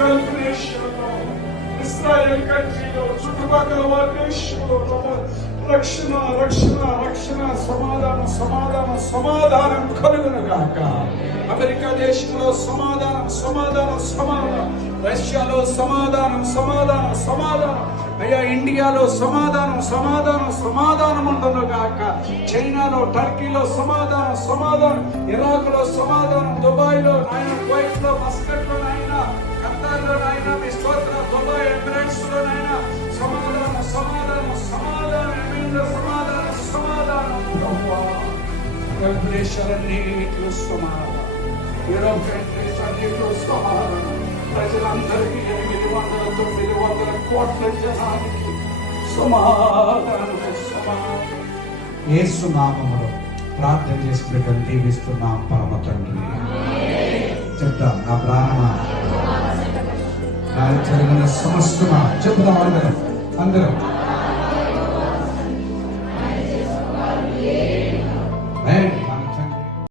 Gulf దేశంలో, Israel కంట్రీలో, చుట్టుపక్కల వారి దేశంలో రక్షణ రక్షణ రక్షణ, సమాధానం సమాధానం సమాధానం కలుగును గాక. అమెరికా దేశంలో సమాధానం సమాధానం సమాధానం, రష్యాలో సమాధానం సమాధానం సమాధానం, అయ్యా ఇండియాలో సమాధానం సమాధానం సమాధానం ఉండను గాక. చైనాలో, టర్కీలో సమాధానం సమాధానం, ఇరాక్లో సమాధానం, దుబాయ్లో నాయన, కువైట్లో, మస్కట్లో నాయన, ఖతార్లో నాయన, మీ స్తోత్రం, దుబాయ్ ఎమిరేట్స్ లో నాయన సమాధానం సమాధానం సమాధానం, ఎమిరేట్లో సమాధానం సమాధానం ప్రభువా. గల్ఫ్ దేశాలన్నిటిలో సమాధానం, యూరోప్ కంట్రీస్ అన్నిటిలో సమాధానం, ప్రజలందరికీ 800-900 కోట్ల జనానికి సమాధానం సమాధానం. యేసు నామములో ప్రార్థన చేసి బిడ్డలు దీవిస్తున్నాం పరమ తండ్రి. చెప్తాం, నా ప్రాణమా నా జరిగిన సమస్తమా చెప్తాం అందరం అందరం.